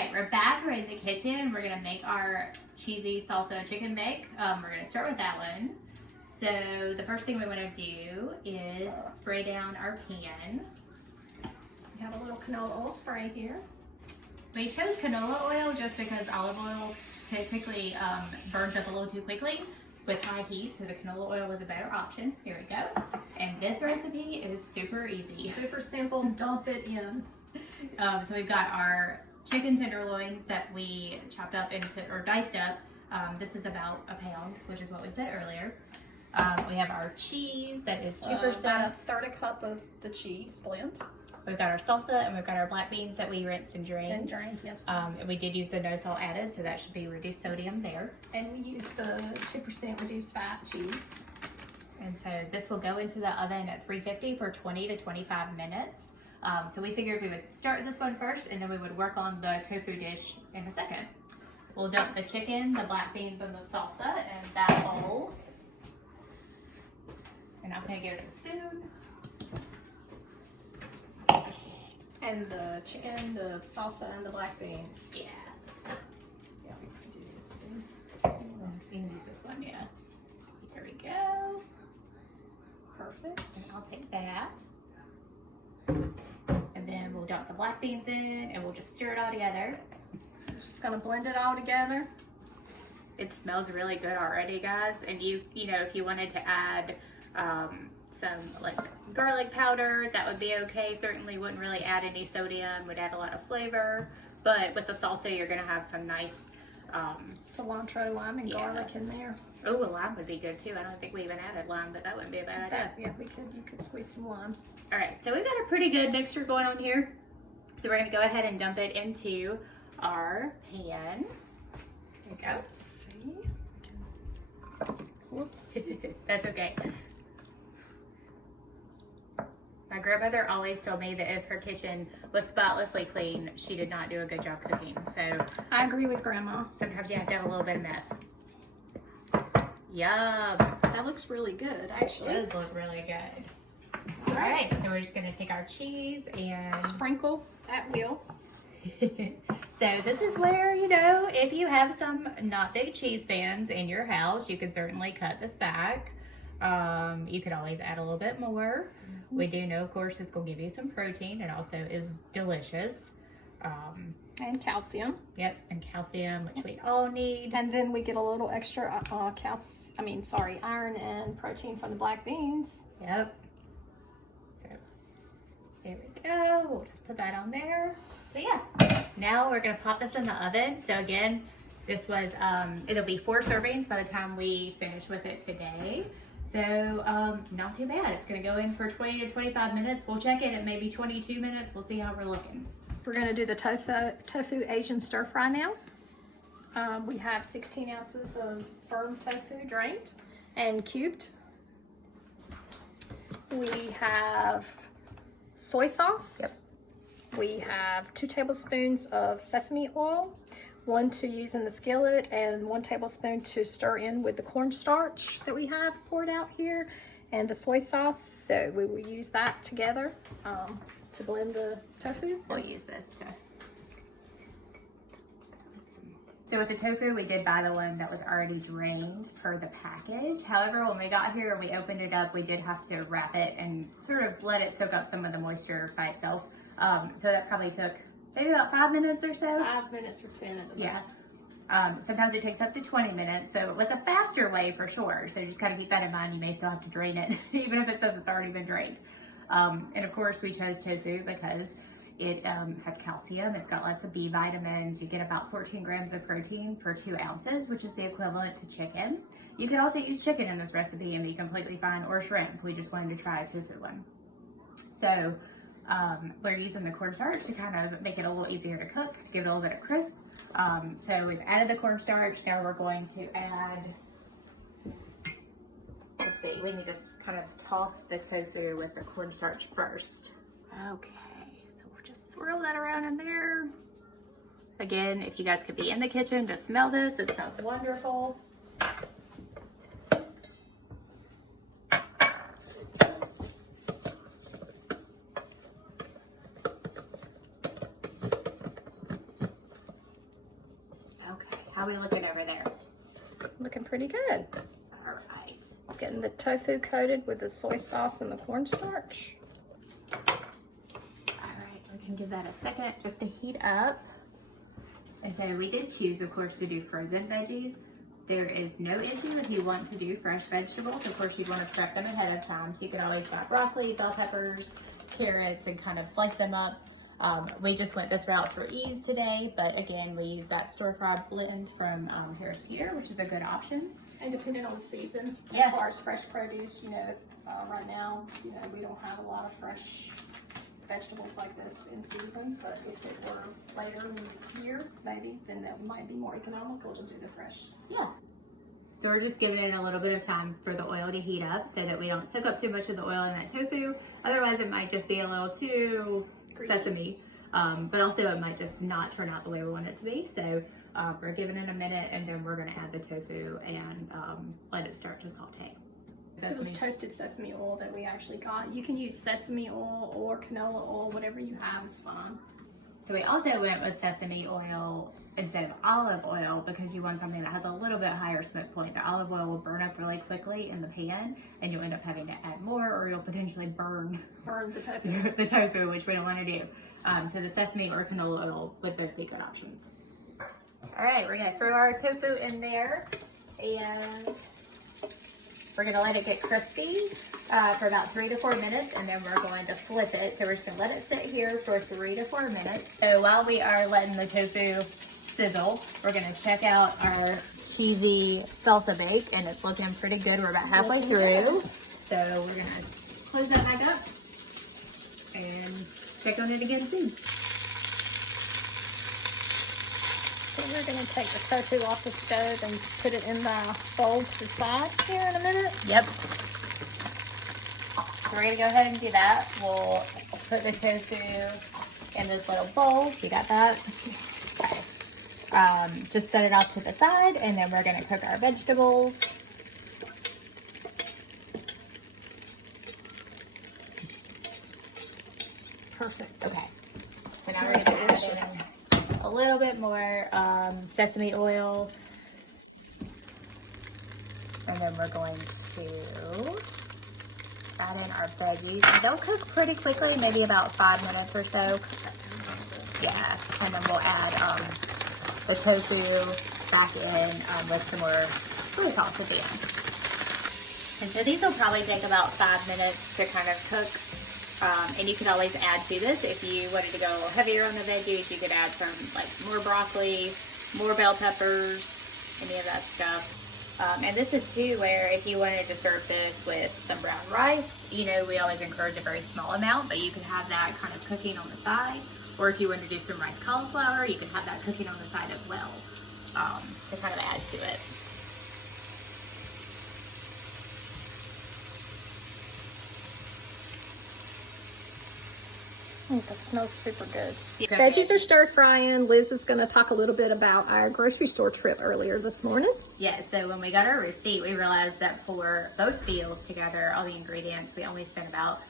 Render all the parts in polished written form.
right, we're back. We're in the kitchen. We're gonna make our cheesy salsa chicken bake. We're gonna start with that one. So the first thing we want to do is spray down our pan. We have a little canola oil spray here. We chose canola oil just because olive oil typically burns up a little too quickly with high heat, so the canola oil was a better option. Here we go. And this recipe is super easy. Super simple, dump it in. So we've got our chicken tenderloins that we chopped up into, or diced up. This is about a pound, which is what we said earlier. We have our cheese that is 2%. About a third a cup of the cheese blend. We've got our salsa and we've got our black beans that we rinsed and drained. And drained, yes. And we did use the no salt added, so that should be reduced sodium there. And we use the 2% reduced fat cheese. And so this will go into the oven at 350 for 20 to 25 minutes. So we figured we would start this one first and then we would work on the tofu dish in a second. We'll dump the chicken, the black beans, and the salsa in that bowl. And I'm gonna get us a spoon. And the chicken, the salsa, and the black beans. Yeah. Yeah, we can do this thing. You can use this one, yeah. Here we go. Perfect. And I'll take that. And then we'll dump the black beans in and we'll just stir it all together. I'm just gonna blend it all together. It smells really good already, guys. And you know, if you wanted to add some like garlic powder, that would be okay. Certainly wouldn't really add any sodium, would add a lot of flavor. But with the salsa, you're gonna have some nice cilantro, lime, and garlic in there. Oh, a lime would be good too. I don't think we even added lime, but that wouldn't be a bad idea. Yeah, you could squeeze some lime. All right, so we've got a pretty good mixture going on here. So we're gonna go ahead and dump it into our pan. There we go. See? Whoops, that's okay. My grandmother always told me that if her kitchen was spotlessly clean, she did not do a good job cooking. So I agree with Grandma. sometimes you have to have a little bit of mess. Yum. That looks really good, actually. It does look really good. All right, so we're just gonna take our cheese and Sprinkle at will. So this is where, you know, if you have some not big cheese fans in your house, you can certainly cut this back. You could always add a little bit more. We do know, of course, it's gonna give you some protein and also is delicious. And calcium. Yep, and calcium, which we all need. And then we get a little extra iron and protein from the black beans. Yep. So there we go. We'll just put that on there. So yeah, now we're gonna pop this in the oven. So again, this was, it'll be 4 servings by the time we finish with it today. So not too bad. It's gonna go in for 20 to 25 minutes. We'll check it at maybe 22 minutes. We'll see how we're looking. We're gonna do the tofu Asian stir fry now. We have 16 ounces of firm tofu drained and cubed. We have soy sauce. Yep. We have 2 tablespoons of sesame oil, 1 to use in the skillet, and 1 tablespoon to stir in with the cornstarch that we have poured out here, and the soy sauce. So we will use that together to blend the tofu. We'll use this to. So with the tofu, we did buy the one that was already drained per the package. However, when we got here and we opened it up, we did have to wrap it and sort of let it soak up some of the moisture by itself. So that probably took maybe about 5 minutes or so. 5 minutes or 10 at the most. Sometimes it takes up to 20 minutes. So it was a faster way for sure. So you just gotta keep that in mind. You may still have to drain it, even if it says it's already been drained. And of course we chose tofu because it has calcium. It's got lots of B vitamins. You get about 14 grams of protein per 2 ounces, which is the equivalent to chicken. You could also use chicken in this recipe and be completely fine, or shrimp. We just wanted to try a tofu one. So we're using the cornstarch to kind of make it a little easier to cook, to give it a little bit of crisp. So we've added the cornstarch. Now we're going to add, let's see, we need to kind of toss the tofu with the cornstarch first. Okay, so we'll just swirl that around in there. Again, if you guys could be in the kitchen to smell this, it smells wonderful. How are we looking over there? Looking pretty good. All right. Getting the tofu coated with the soy sauce and the cornstarch. All right, we can give that a second just to heat up. And so we did choose, of course, to do frozen veggies. There is no issue if you want to do fresh vegetables. Of course, you'd want to prep them ahead of time. So you could always buy broccoli, bell peppers, carrots, and kind of slice them up. We just went this route for ease today, but again, we use that stir-fried blend from Harris Teeter, which is a good option. And depending on the season, Yeah. as far as fresh produce, you know, right now, you know, we don't have a lot of fresh vegetables like this in season, but if it were later in the year, maybe, then that might be more economical to do the fresh. Yeah. So we're just giving it a little bit of time for the oil to heat up so that we don't soak up too much of the oil in that tofu. Otherwise, it might just be a little too sesame, but also it might just not turn out the way we want it to be. So we're giving it a minute, and then we're going to add the tofu and let it start to saute. It was toasted sesame oil that we actually got. You can use sesame oil or canola oil, whatever you have is fine. So we also went with sesame oil instead of olive oil because you want something that has a little bit higher smoke point. The olive oil will burn up really quickly in the pan, and you'll end up having to add more, or you'll potentially burn the tofu. the tofu, which we don't want to do. So the sesame or canola oil would both be good options. All right, we're gonna throw our tofu in there, and we're gonna let it get crispy for about 3 to 4 minutes, and then we're going to flip it. So we're just gonna let it sit here for 3 to 4 minutes. So while we are letting the tofu sizzle, we're gonna check out our cheesy salsa bake, and it's looking pretty good. We're about halfway through. So we're gonna close that back up and check on it again soon. So we're going to take the tofu off the stove and put it in the bowl to the side here in a minute. Yep. So we're gonna go ahead and do that. We'll put the tofu in this little bowl. You got that? Okay. Just set it off to the side, and then we're gonna cook our vegetables. Perfect. Okay. So now we're gonna add in a little bit more sesame oil. And then we're going to add in our veggies. And they'll cook pretty quickly, maybe about 5 minutes or so. Yeah, and then we'll add the tofu back in with some more soy sauce at the end. And so these will probably take about 5 minutes to kind of cook. And you could always add to this if you wanted to go a little heavier on the veggies. You could add some like more broccoli, more bell peppers, any of that stuff. And this is too where if you wanted to serve this with some brown rice, you know, we always encourage a very small amount, but you could have that kind of cooking on the side. Or if you wanted to do some rice cauliflower, you could have that cooking on the side as well to kind of add to it. That smells super good. Yeah. Veggies are stir frying. Liz is going to talk a little bit about our grocery store trip earlier this morning. Yeah, so when we got our receipt, we realized that for both meals together, all the ingredients, we only spent about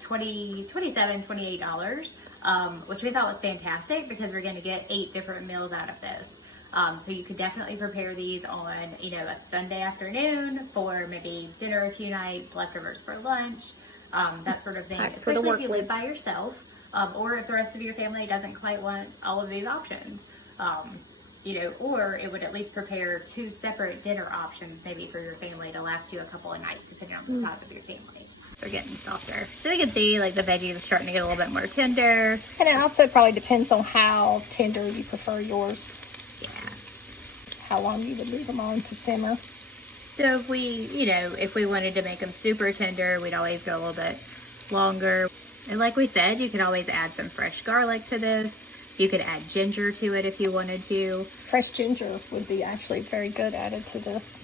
$28, which we thought was fantastic because we're going to get 8 different meals out of this. So you could definitely prepare these on, you know, a Sunday afternoon for maybe dinner a few nights, leftovers for lunch, that sort of thing. Especially if you live by yourself, or if the rest of your family doesn't quite want all of these options. You know, or it would at least prepare 2 separate dinner options maybe for your family to last you a couple of nights depending on the size of your family. They're getting softer. So we can see like the veggies are starting to get a little bit more tender. And it also probably depends on how tender you prefer yours. Yeah. How long you would leave them on to simmer. So if we, you know, if we wanted to make them super tender, we'd always go a little bit longer. And like we said, you could always add some fresh garlic to this. You could add ginger to it if you wanted to. Fresh ginger would be actually very good added to this.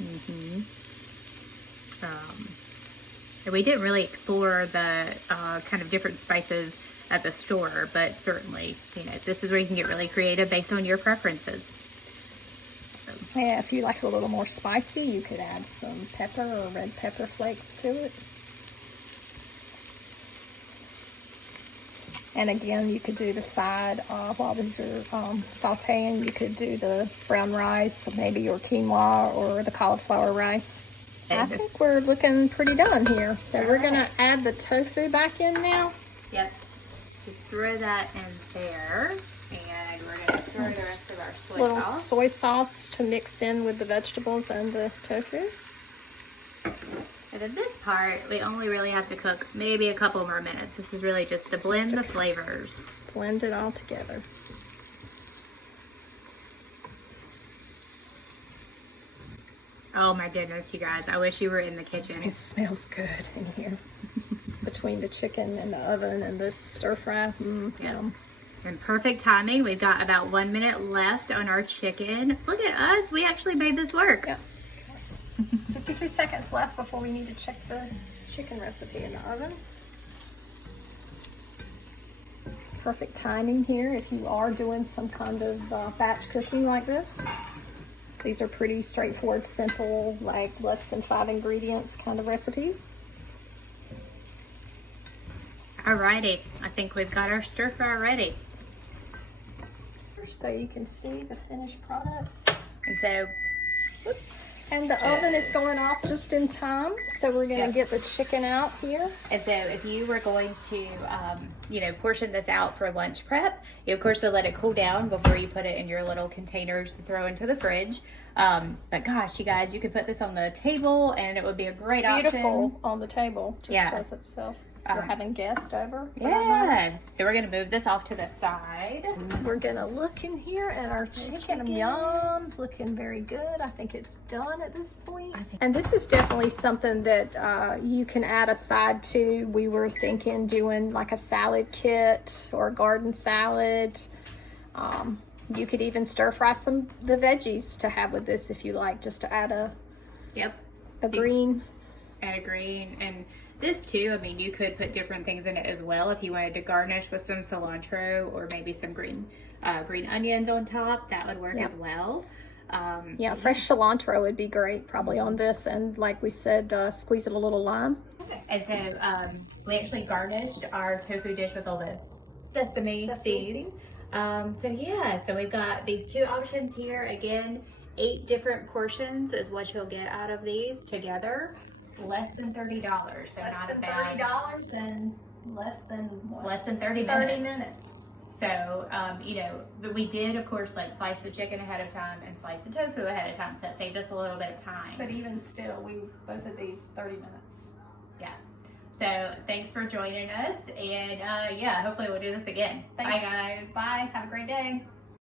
And we didn't really explore the kind of different spices at the store, but certainly, you know, this is where you can get really creative based on your preferences. Yeah, if you like it a little more spicy, you could add some pepper or red pepper flakes to it. And again, you could do the side while these are sauteing. You could do the brown rice, maybe your quinoa or the cauliflower rice. I think we're looking pretty done here. So we're gonna add the tofu back in now. Yep. Just throw that in there. And we're gonna throw the rest of our soy Little sauce. soy sauce to mix in with the vegetables and the tofu. And then this part, we only really have to cook maybe a couple more minutes. This is really just to blend the flavors. Blend it all together. Oh my goodness, you guys. I wish you were in the kitchen. It smells good in here. Between the chicken and the oven and this stir fry. Yum. And perfect timing. We've got about 1 minute left on our chicken. Look at us. We actually made this work. Yep. 52 seconds left before we need to check the chicken recipe in the oven. Perfect timing here if you are doing some kind of batch cooking like this. These are pretty straightforward, simple, like less than 5 ingredients kind of recipes. Alrighty. I think we've got our stir fry ready. So you can see the finished product. And so, Oops. And the oven is going off just in time. So we're gonna get the chicken out here. And so if you were going to, portion this out for lunch prep, you of course would let it cool down before you put it in your little containers to throw into the fridge. But gosh, you guys, you could put this on the table and it would be a great It's beautiful option. on the table. Just does itself. If you're having guests over. Yeah. So we're gonna move this off to the side. We're gonna look in here at our chicken. Yum's looking very good. I think it's done at this point. And this is definitely something that you can add a side to. We were thinking doing like a salad kit or a garden salad. You could even stir fry the veggies to have with this if you like, just to add a green. Add a green. And this too, I mean, you could put different things in it as well if you wanted to garnish with some cilantro or maybe some green onions on top. That would work as well. Fresh cilantro would be great probably on this, and like we said, squeeze it a little lime. And so we actually garnished our tofu dish with all the sesame seeds. So we've got these two options here. Again, 8 different portions is what you'll get out of these together. Less than $30, so Less not than a bad. $30 and less than 30 minutes. So, but we did, of course, like slice the chicken ahead of time and slice the tofu ahead of time, so that saved us a little bit of time. But even still, both of these 30 minutes. Yeah. So thanks for joining us, and hopefully we'll do this again. Thanks. Bye, guys. Bye. Have a great day.